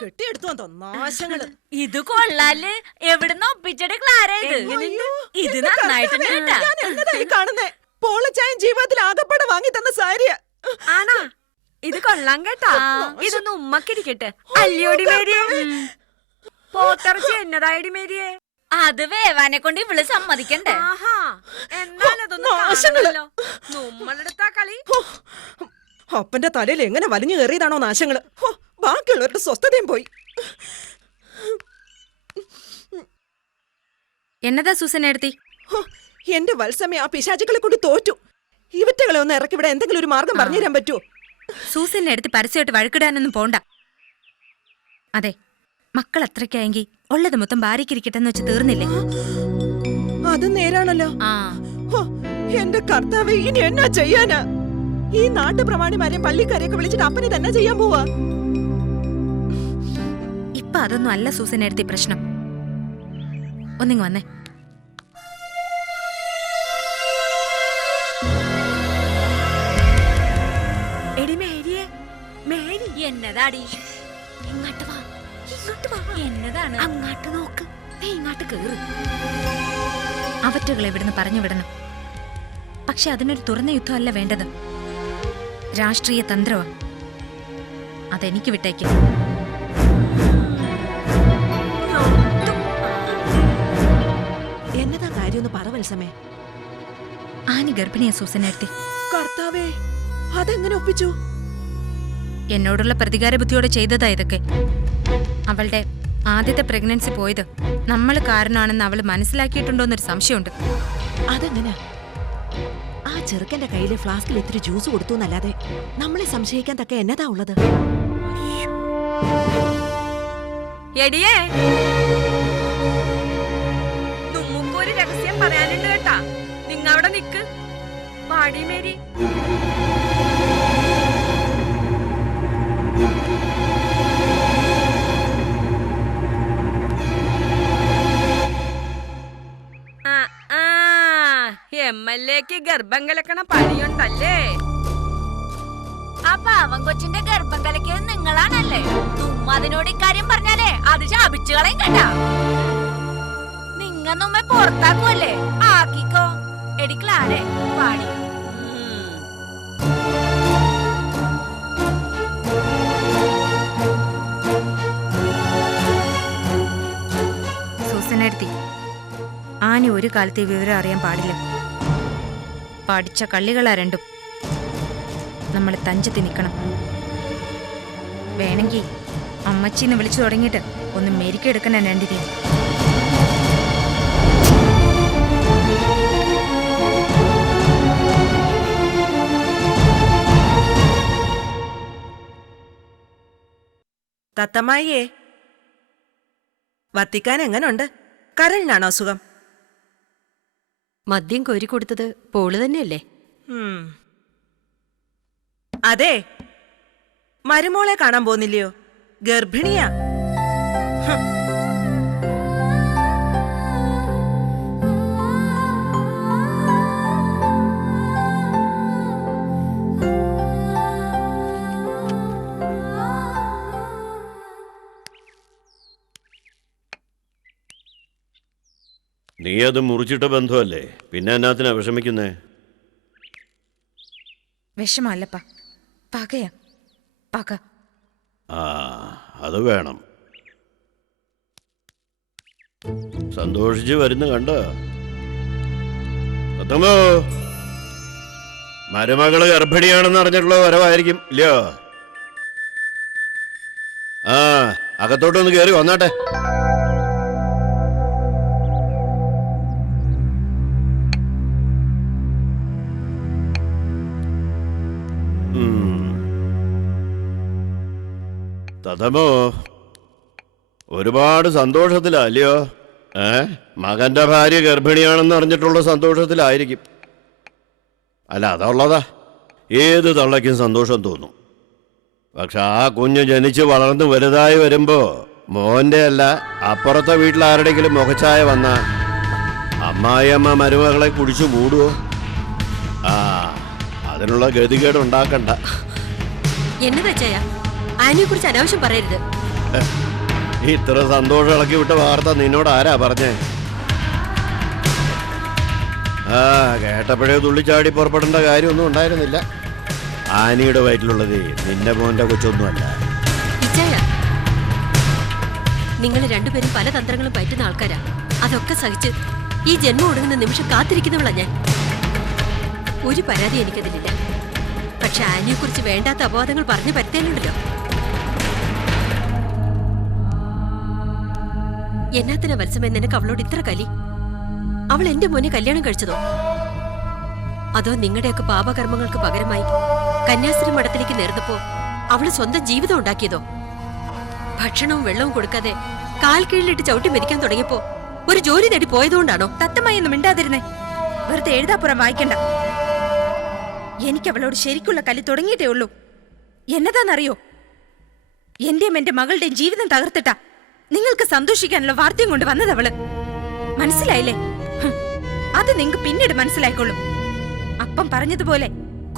കെട്ടിയെടുത്തോന്തോ നാശങ്ങള്. ഇത് കൊള്ളാല്. എവിടുന്ന് ഒപ്പിച്ചിട്ട് ക്ലാര ഇത് നന്നായിട്ടുണ്ട്. കാണുന്നേ പോളച്ചായൻ ജീവിതത്തിൽ ആകപ്പാടെ വാങ്ങി തന്ന സാരിയ. ആണാ? ഇത് കൊള്ളാം കേട്ടാ. ഇതൊന്ന് ഉമ്മക്കിരിക്കട്ടെ. അല്ലയോടി മേരിയെ? പോത്തിറച്ചി എന്നതായടി മേരിയെ? അത് വേവാനെ കൊണ്ട് ഇവള് സമ്മതിക്കണ്ടേ? നമ്മളെടുത്താ കളി. അപ്പന്റെ തലയിൽ എങ്ങനെ വലിഞ്ഞു കയറിയതാണോ നാശങ്ങള്. ബാക്കിയുള്ളവരുടെ സ്വസ്ഥതയും പോയി. എന്നതാ സൂസൻ എടുത്തി? എന്റെ വത്സമയ ആ പിശാചുക്കളെ കൊണ്ട് തോറ്റു. ഇവറ്റകളെ ഒന്ന് ഇറക്കി ഇവിടെ എന്തെങ്കിലും ഒരു മാർഗം പറഞ്ഞുതരാൻ പറ്റുമോ? സൂസനെ എടുത്ത് പരസ്യമായിട്ട് വഴക്കിടാനൊന്നും പോണ്ട. അതെ, മക്കൾ അത്രയ്ക്കായെങ്കിൽ ഉള്ളത് മൊത്തം ഭാര്യക്കിരിക്കട്ടെന്ന് വെച്ച് തീർന്നില്ലേ? അത് നേരാണല്ലോ. എന്റെ കർത്താവേ, ഇനി എന്നാ ചെയ്യാനാ? ഈ നാട്ടുപ്രമാണിമാരെയും പള്ളിക്കാരെയൊക്കെ വിളിച്ചിട്ട് അപ്പനെ തന്നെ ചെയ്യാൻ പോവാ. ഇപ്പൊ അതൊന്നും അല്ല സൂസൻ എടുത്തി പ്രശ്നം. ഒന്നിങ്ങ് വന്നേ. എടി മേരിയെ, മേരി എന്നതാടി? ഇങ്ങോട്ട് വാ, ഇങ്ങോട്ട് വാ. എന്നതാണ്? അങ്ങോട്ട് നോക്ക്. ഇങ്ങോട്ട് കേറ്. അവറ്റകളെ ഇവിടുന്ന് പറഞ്ഞു വിടണം. പക്ഷെ അതിനൊരു തുറന്ന യുദ്ധമല്ല വേണ്ടത്, രാഷ്ട്രീയ തന്ത്രമാ. അതെനിക്ക് വിട്ടേക്ക്. എന്നതാ കാര്യമൊന്ന് പറ വത്സമേ. ആനി ഗർഭിണിയാ സൂസൻ എടുത്തി. കർത്താവേ, അതെങ്ങനെ ഒപ്പിച്ചു? എന്നോടുള്ള പ്രതികാര ബുദ്ധിയോടെ ചെയ്തതാ ഇതൊക്കെ. അവളുടെ ആദ്യത്തെ പ്രഗ്നൻസി പോയത് നമ്മൾ കാരണമാണെന്ന് അവൾ മനസ്സിലാക്കിയിട്ടുണ്ടോന്നൊരു സംശയമുണ്ട്. അതെങ്ങനെ? ആ ചെറുക്കന്റെ കയ്യിലെ ഫ്ലാസ്കിൽ ഇത്തിരി ജ്യൂസ് കൊടുത്തു എന്നല്ലാതെ നമ്മളെ സംശയിക്കാൻ തക്ക എന്നതാ ഉള്ളത്? എടിയേ, നമുക്കൊരു രഹസ്യം പറയാനുണ്ട് കേട്ടാ. നിങ്ങവിടെ നിക്ക്. പാടി മേരി. എംഎൽഎക്ക് ഗർഭം കലക്കണ പണിയുണ്ടല്ലേ? ആ പാവം കൊച്ചിന്റെ ഗർഭം കലക്കിയത് നിങ്ങളാണല്ലേ? അതിനോട് ഇക്കാര്യം പറഞ്ഞാലേ അത് ശാപിച്ചു കളയും കേട്ടാ. നിങ്ങ നമ്മെ പുറത്താക്കുവല്ലേ? ആക്കിക്കോ. എടി ക്ലാരെ, പാടി. സൂസനെടുത്തി, ആനി ഒരു കാലത്ത് ഈ വിവരം അറിയാൻ പാടില്ല. പഠിച്ച കള്ളികളാ രണ്ടും. നമ്മൾ തഞ്ചത്തി നിൽക്കണം. വേണമെങ്കിൽ അമ്മച്ചിന്ന് വിളിച്ചു തുടങ്ങിയിട്ട് ഒന്ന് മെരുക്കെടുക്കണം രണ്ടിനെയും. തത്തമ്മായിയേ, വത്തിക്കാൻ എങ്ങനുണ്ട്? കരളിനാണോ അസുഖം? മദ്യം കോരി കൊടുത്തത് പോള് തന്നെയല്ലേ? അതെ, മരുമോളെ കാണാൻ പോന്നില്ലയോ? ഗർഭിണിയാ. നീ അത് മുറിച്ചിട്ട ബന്ധമല്ലേ, പിന്നെ എന്നാത്തിനാ വിഷമിക്കുന്നേ? വിഷമല്ലപ്പ, പകയാ, പക. ആ, അത് വേണം. സന്തോഷിച്ച് വരുന്ന കണ്ട സത്തമ്മോ, മരുമകള് ഗർഭിണിയാണെന്ന് അറിഞ്ഞിട്ടുള്ള വരവായിരിക്കും ഇല്ലയോ? ആ, അകത്തോട്ടൊന്ന് കയറി വന്നാട്ടെ. തതമോ, ഒരുപാട് സന്തോഷത്തിലാ അല്ലയോ? മകന്റെ ഭാര്യ ഗർഭിണിയാണെന്ന് അറിഞ്ഞിട്ടുള്ള സന്തോഷത്തിലായിരിക്കും. അല്ല, അതുള്ളതാ, ഏത് തള്ളയ്ക്കും സന്തോഷം തോന്നും. പക്ഷെ ആ കുഞ്ഞ് ജനിച്ച് വളർന്ന് വലുതായി വരുമ്പോ മോന്റെ അല്ല അപ്പുറത്തെ വീട്ടിൽ ആരുടെങ്കിലും മുഖച്ചായ വന്ന അമ്മായിയമ്മ മരുമകളെ കുടിച്ചു മൂടുവോ? ആ, അതിനുള്ള ഗതികേട് ഉണ്ടാക്കണ്ട. എന്നതാ ചായ ആനിയെ കുറിച്ച് അനാവശ്യം പറയരുത്. ഇത്ര സന്തോഷം ഇളക്കി വിട്ട വാർത്ത നിന്നോട് ആരാ പറഞ്ഞേ? ആ കേട്ടപ്പോഴേ തുള്ളിച്ചാടി പുറപ്പെടേണ്ട കാര്യമൊന്നും ഉണ്ടായിരുന്നില്ല. ആനിയുടെ വയറ്റിലുള്ളത് നിന്റെ മോന്റെ കൊച്ചൊന്നുമല്ല. ഇച്ചായ, നിങ്ങൾ രണ്ടുപേരും പല തന്ത്രങ്ങളും പറ്റുന്ന ആൾക്കാരാ. അതൊക്കെ സഹിച്ച് ഈ ജന്മം ഒടുങ്ങുന്ന നിമിഷം കാത്തിരിക്കുന്നവളാ ഞാൻ. ഒരു പരാതി എനിക്കതിലില്ല. പക്ഷെ ആനിയെ കുറിച്ച് വേണ്ടാത്ത അപവാദങ്ങൾ പറഞ്ഞു പറ്റേനുണ്ടല്ലോ. എന്നാത്തിനാ വത്സമേ നിനക്ക് അവളോട് ഇത്ര കലി? അവൾ എന്റെ മോനെ കല്യാണം കഴിച്ചതോ? അതോ നിങ്ങളുടെയൊക്കെ പാപകർമ്മങ്ങൾക്ക് പകരമായി കന്യാസ്ത്രീ മഠത്തിലേക്ക് നേർന്നപ്പോ അവള് സ്വന്തം ജീവിതം ഉണ്ടാക്കിയതോ? ഭക്ഷണവും വെള്ളവും കൊടുക്കാതെ കാൽ കീഴിലിട്ട് ചവിട്ടി മരിക്കാൻ തുടങ്ങിയപ്പോ ഒരു ജോലി നേടി പോയതുകൊണ്ടാണോ? തത്തമായി ഒന്നും മിണ്ടാതിരുന്നേ. വെറുതെ എഴുതാപ്പുറം വായിക്കണ്ട. എനിക്ക് അവളോട് ശരിക്കുള്ള കലി തുടങ്ങിയിട്ടേ ഉള്ളൂ. എന്നതാന്നറിയോ? എന്റെയും എന്റെ മകളുടെയും ജീവിതം തകർത്തിട്ടാ നിങ്ങൾക്ക് സന്തോഷിക്കാനുള്ള വാർത്തയും കൊണ്ട് വന്നതവള്. മനസ്സിലായില്ലേ? അത് നിങ്ങൾക്ക് പിന്നീട് മനസ്സിലായിക്കൊള്ളും. അപ്പം പറഞ്ഞതുപോലെ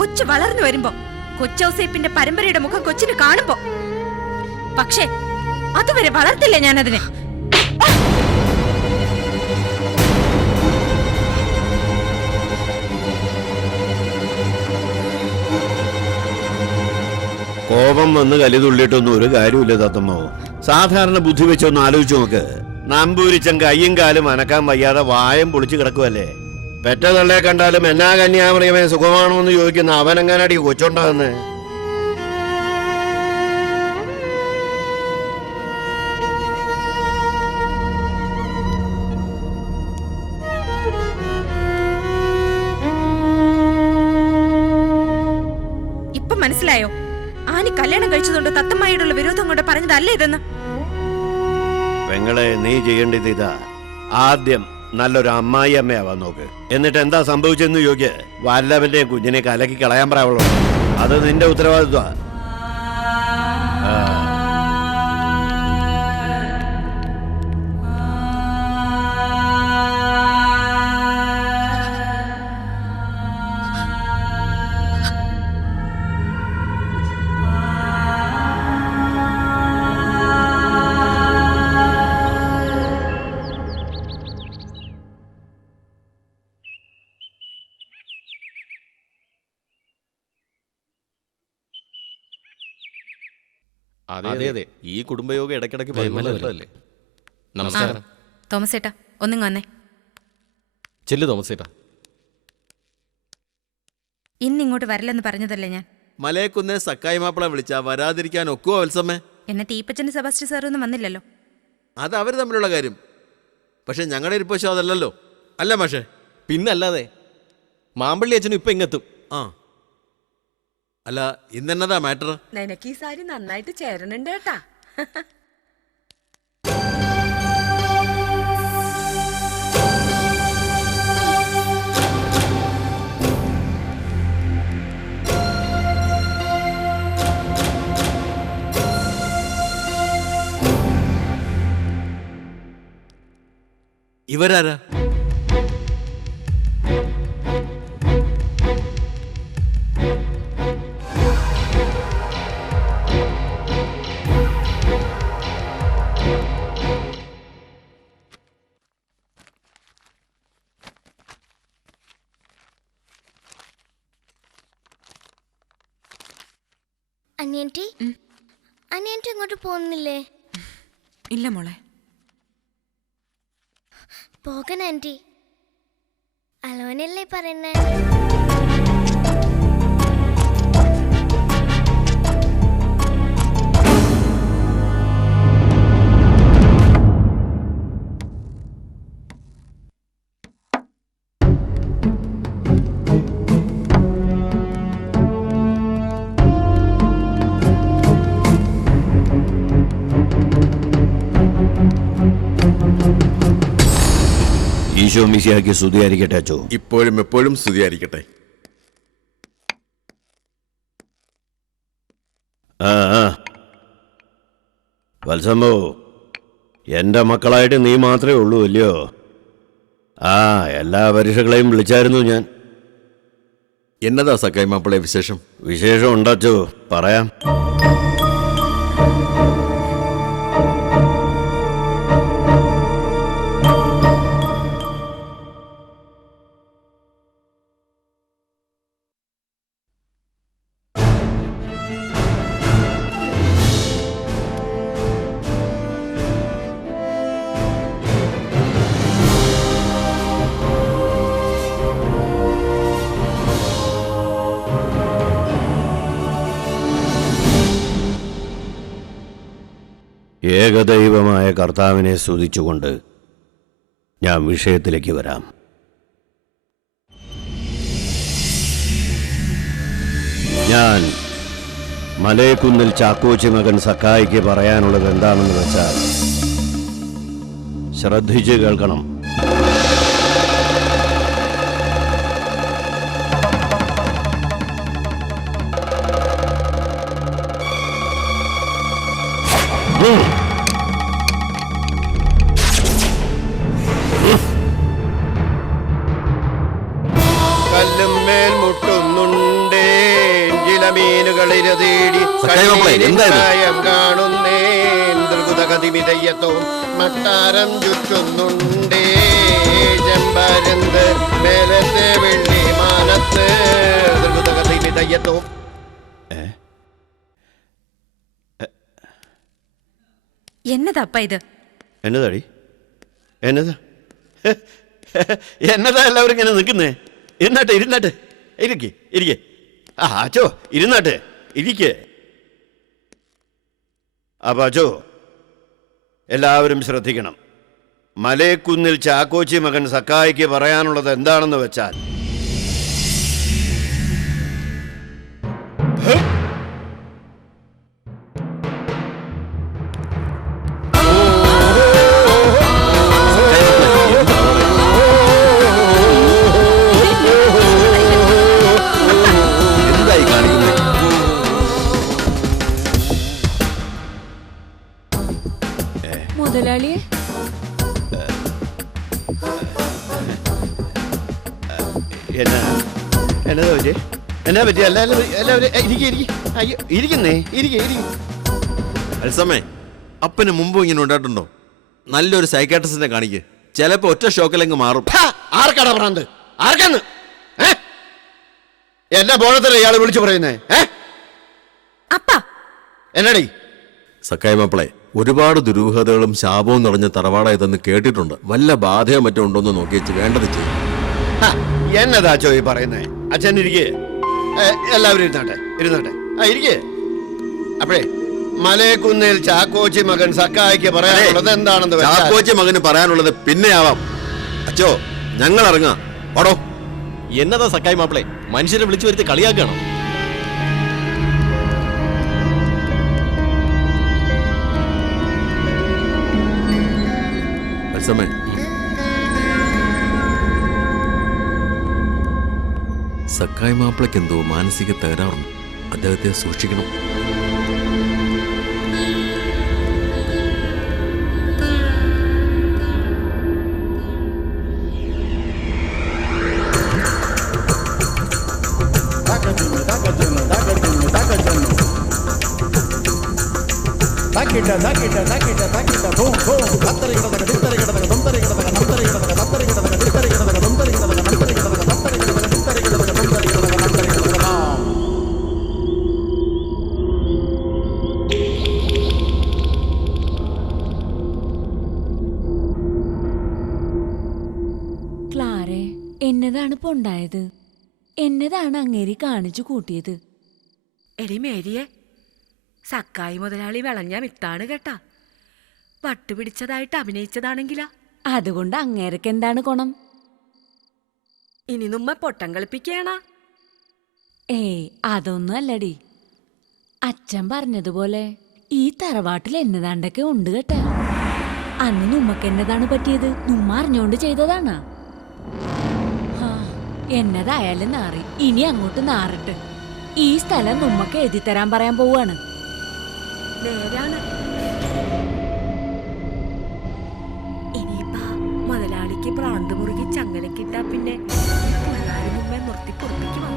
കൊച്ചു വളർന്നു വരുമ്പോ കൊച്ചൗസേപ്പിന്റെ പരമ്പരയുടെ മുഖം കൊച്ചിന് കാണുമ്പോ. പക്ഷേ അതുവരെ വളർത്തില്ല ഞാനതിനെ. കോപം വന്ന് കലി തുള്ളിയിട്ടൊന്നും ഒരു കാര്യമില്ല തത്തമ്മോ. സാധാരണ ബുദ്ധി വെച്ചൊന്ന് ആലോചിച്ചു നോക്ക്. നമ്പൂരിച്ചൻ കയ്യും കാലും അനക്കാൻ വയ്യാതെ വായം പൊളിച്ചു കിടക്കുമല്ലേ. പെറ്റ തള്ളയെ കണ്ടാലും എന്നാ കന്യാമറിയമേ സുഖമാണോ എന്ന് ചോദിക്കുന്ന അവനെങ്ങാനടി കൊച്ചുണ്ടാകുന്നേ. ഇപ്പൊ മനസ്സിലായോ? ആനി കല്യാണം കഴിച്ചതുകൊണ്ട് തത്തമ്മായിയുള്ള വിരോധം കൊണ്ട് പറഞ്ഞതല്ലേ ഇതെന്ന്? പെങ്ങളെ, നീ ചെയ്യേണ്ടത് ഇതാ. ആദ്യം നല്ലൊരു അമ്മായി അമ്മയാവാൻ നോക്ക്. എന്നിട്ട് എന്താ സംഭവിച്ചെന്ന് ചോദിക്ക്. വല്ലവന്റെയും കുഞ്ഞിനെ കലക്കി കളയാൻ പറയാവുള്ളൂ. അത് നിന്റെ ഉത്തരവാദിത്വ. അതെ അതെ, ഈ കുടുംബയോഗം ഇടയ്ക്കിടയ്ക്ക് വരുന്നതല്ലേ. നമസ്കാരം. തോമസ് ഏട്ടാ, ഒന്നിങ്ങ് വന്നേ. ചെല്ലു തോമസ് ഏട്ടാ. ഇന്നിങ്ങോട്ട് വരില്ലെന്ന് പറഞ്ഞതല്ലേ ഞാൻ? മലയക്കുന്ന് സക്കായി മാപ്പിള വിളിച്ചാ വരാതിരിക്കാൻ ഒക്കുവോ വത്സമ്മേ? എന്നെ തീപ്പച്ചന്റെ സെബാസ്റ്റ്യൻ സാറൊന്നും വന്നില്ലല്ലോ. അത് അവർ തമ്മിലുള്ള കാര്യം. പക്ഷെ ഞങ്ങളുടെ ഇരിപ്പശോ അതല്ലല്ലോ, അല്ല മാഷേ? പിന്നല്ലാതെ. മാമ്പള്ളി അച്ഛനും ഇപ്പൊ ഇങ്ങെത്തും. ആ അല്ല, ഇന്നെന്നതാ മാറ്റർ? നിനക്ക് ഈ സാരി നന്നായിട്ട് ചേരണുണ്ട് കേട്ടാ. ഇവരാരാ? അനിയന്റി, അനിയന്റി ഇങ്ങോട്ട് പോകുന്നില്ലേ? ഇല്ല മോളെ. പോകൻ ആന്റി, അലോനല്ലേ പറയുന്നേ? ഈശോ മിശിഹായ്ക്ക് സ്തുതിയായിരിക്കട്ടെ അച്ചോ. ഇപ്പോഴും എപ്പോഴും സ്തുതിയായിരിക്കട്ടെ. വത്സമ്പോ, എന്റെ മക്കളായിട്ട് നീ മാത്രമേ ഉള്ളൂ അല്ലയോ? എല്ലാ പരീക്ഷകളെയും വിളിച്ചായിരുന്നു ഞാൻ. എന്നതാ സക്കായി മാപ്പിളെ വിശേഷം? വിശേഷം ഉണ്ടച്ചോ, പറയാം. ഏകദൈവമായ കർത്താവിനെ സ്തുതിച്ചുകൊണ്ട് ഞാൻ വിഷയത്തിലേക്ക് വരാം. ഞാൻ മലയക്കുന്നിൽ ചാക്കോച്ചി മകൻ സക്കായിക്ക് പറയാനുള്ളത് എന്താണെന്ന് വെച്ചാൽ ശ്രദ്ധിച്ച് കേൾക്കണം. കല്ലും മേൽ മുട്ടുന്നുണ്ടേ ജിലമീനുകളിര തേടി കാണുന്നേ ദ്രുതഗതിമിതയ്യത്വവും മട്ടാരം ചുറ്റുന്നുണ്ടേ ചെമ്പരന്ത് മേലത്തെ വെള്ളി മാനത്ത് ദ്രുതഗതിമിതയ്യത്വവും. എന്നതാപ്പ ഇത്? എന്നതാടി? എന്നതാ എന്നതാ എല്ലാവരും ഇങ്ങനെ നിൽക്കുന്നേ? ഇരുന്നാട്ടെ ഇരുന്നാട്ടെ, ഇരിക്കേ ഇരിക്കേ. ആ അച്ചോ ഇരുന്നാട്ടെ, ഇരിക്കേ. അപ്പൊ അച്ചോ എല്ലാവരും ശ്രദ്ധിക്കണം. മലയക്കുന്നിൽ ചാക്കോച്ചി മകൻ സക്കായിക്ക് പറയാനുള്ളത് എന്താണെന്ന് വെച്ചാൽ മുതലാളിയെ എന്നതാ പറ്റി? എന്നാ പറ്റി? എല്ലാവരും അയ്യോ ഇരിക്കുന്നേ, അൽസമേ, അപ്പന് മുമ്പ് ഇങ്ങനെ ഉണ്ടായിട്ടുണ്ടോ? നല്ലൊരു സൈക്കാട്രിസ്റ്റിനെ കാണിക്ക്, ചിലപ്പോ ഒറ്റ ഷോക്കിലങ്ങ് മാറും. ആർക്കാടാ ഭ്രാന്ത്? ആർക്കാന്ന്? എന്നാ ബോധത്തില ഇയാള് വിളിച്ചു പറയുന്നേ? എന്നാടി? സക്കായി മാപ്പിളെ, ഒരുപാട് ദുരൂഹതകളും ശാപവും നിറഞ്ഞ തറവാടായതെന്ന് കേട്ടിട്ടുണ്ട്. വല്ല ബാധയോ മറ്റോ ഉണ്ടോന്ന് നോക്കിച്ച് വേണ്ടത് ചെയ്യും. എന്നതാ ചോയി പറയുന്നേ? അച്ഛൻ ഇരിക്കേ, എല്ലാവരും ഇരുന്നാട്ടെ. ഇരിക്കേ. അപ്പഴേ മലയക്കുന്നിൽ ചാക്കോച്ചി മകൻ സക്കായിക്ക് പറയാനുള്ളത് എന്താണെന്ന് വെച്ചാൽ ചാക്കോച്ചി മകന് പറയാനുള്ളത് പിന്നെ ആവാം. അച്ചോ, ഞങ്ങൾ ഇറങ്ങാം. പാടോ. എന്നതാ സക്കായി മാപ്പിളെ, മനുഷ്യരെ വിളിച്ചു വരുത്തി കളിയാക്കണം? സക്കായി മാപ്പിളയ്ക്ക് എന്തോ മാനസിക തകരാറുണ്ട്. അദ്ദേഹത്തെ സൂക്ഷിക്കണം. ക്ലാരെ, എന്നതാണ് ഇപ്പൊ ഉണ്ടായത്? എന്നതാണ് അങ്ങേരി കാണിച്ചു കൂട്ടിയത്? എടി മേരിയെ, സക്കായി മുതലാളി വിളഞ്ഞ മിത്താണ് കേട്ടാ. പട്ടുപിടിച്ചതായിട്ട് അഭിനയിച്ചതാണെങ്കിലാ. അതുകൊണ്ട് അങ്ങേരക്ക് എന്താണ് ഗുണം? ഇനി നമ്മ പൊട്ടം കളിപ്പിക്കണ? ഏയ്, അതൊന്നും അല്ലടി. അച്ഛൻ പറഞ്ഞതുപോലെ ഈ തറവാട്ടിൽ എന്നതാണ്ടൊക്കെ ഉണ്ട് കേട്ടാ. അന്ന് നമ്മക്ക് എന്നതാണ് പറ്റിയത്? നമ്മ അറിഞ്ഞോണ്ട് ചെയ്തതാണ്. എന്നതായാലും നാറി, ഇനി അങ്ങോട്ട് നാറിട്ട് ഈ സ്ഥലം നമ്മക്ക് എഴുതി തരാൻ പറയാൻ പോവാണ്. നേരാണ്. ഇനിയിപ്പാ മുതലാളിക്ക് പ്രാന്ത് മുറുകി ചങ്ങലക്കിട്ടാ പിന്നെ പിള്ളേർ മുമ്പേ നിർത്തി പൊറപ്പിക്കുവാ.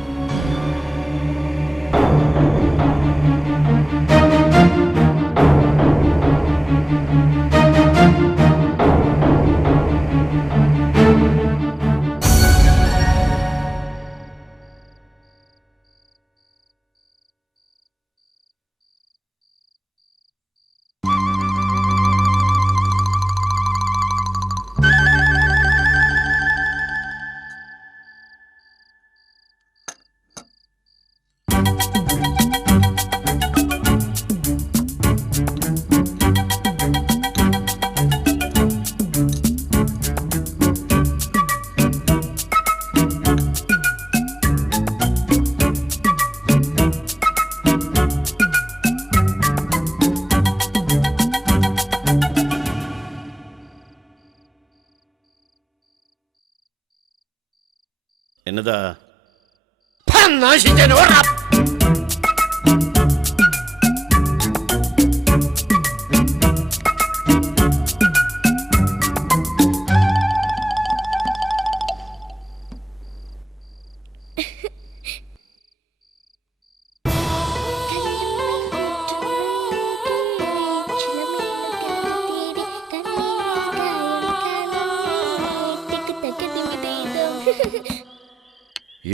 പറഞ്ഞതാ?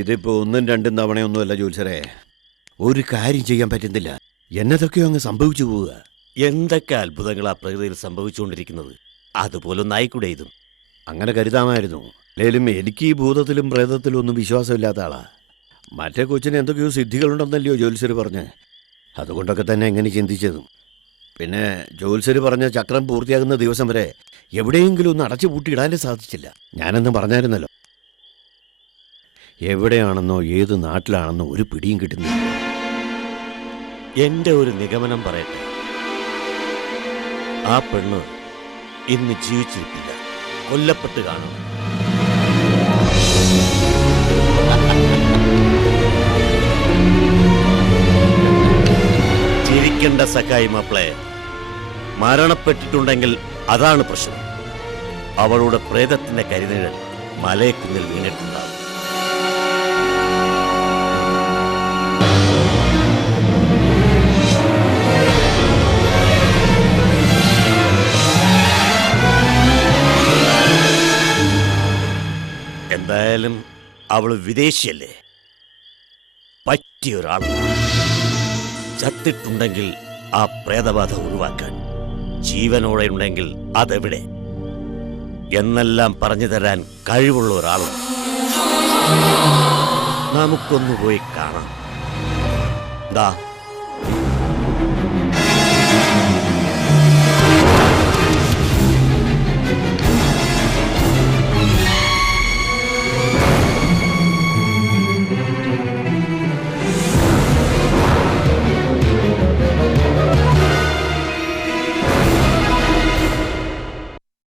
ഇതിപ്പോ 1ഉം 2ഉം തവണയൊന്നുമല്ല ജോത്സരെ. ഒരു കാര്യം ചെയ്യാൻ പറ്റുന്നില്ല. എന്നതൊക്കെയോ അങ്ങ് സംഭവിച്ചു പോവുക. എന്തൊക്കെ അത്ഭുതങ്ങളാ പ്രകൃതിയിൽ സംഭവിച്ചുകൊണ്ടിരിക്കുന്നത്. അതുപോലൊന്നായിക്കൂടെ ഇതും? അങ്ങനെ കരുതാമായിരുന്നു. അല്ലേലും എനിക്ക് ഈ ഭൂതത്തിലും പ്രേതത്തിലും ഒന്നും വിശ്വാസമില്ലാത്ത ആളാ. മറ്റേ കൊച്ചിന് എന്തൊക്കെയോ സിദ്ധികളുണ്ടെന്നല്ലയോ ജോത്സ്യർ പറഞ്ഞ്. അതുകൊണ്ടൊക്കെ തന്നെ എങ്ങനെ ചിന്തിച്ചതും. പിന്നെ ജോത്സ്യർ പറഞ്ഞ ചക്രം പൂർത്തിയാകുന്ന ദിവസം വരെ എവിടെയെങ്കിലും ഒന്ന് അടച്ചു പൂട്ടിയിടാനേ സാധിച്ചില്ല. ഞാനെന്ന് പറഞ്ഞായിരുന്നല്ലോ. എവിടെയാണെന്നോ ഏത് നാട്ടിലാണെന്നോ ഒരു പിടിയും കിട്ടുന്നില്ല. എന്റെ ഒരു നിഗമനം പറയട്ടെ. ആ പെണ്ണ് ഇന്ന് ജീവിച്ചിരിപ്പില്ല, കൊല്ലപ്പെട്ട് കാണും. ചിരിക്കേണ്ട സഖായി മാപ്പിളെ. മരണപ്പെട്ടിട്ടുണ്ടെങ്കിൽ അതാണ് പ്രശ്നം. അവളുടെ പ്രേതത്തിന്റെ കരിനിഴൽ മലയക്കുന്നിൽ വീണിട്ടുണ്ടാവും. എന്തായാലും അവള് വിദേശിയല്ലേ, പറ്റിയൊരാളാണ്. ചത്തിട്ടുണ്ടെങ്കിൽ ആ പ്രേതബാധ ഒഴിവാക്കാൻ, ജീവനോടെ ഉണ്ടെങ്കിൽ അതെവിടെ എന്നെല്ലാം പറഞ്ഞു തരാൻ കഴിവുള്ള ഒരാളും. നമുക്കൊന്നു പോയി കാണാം. ദാ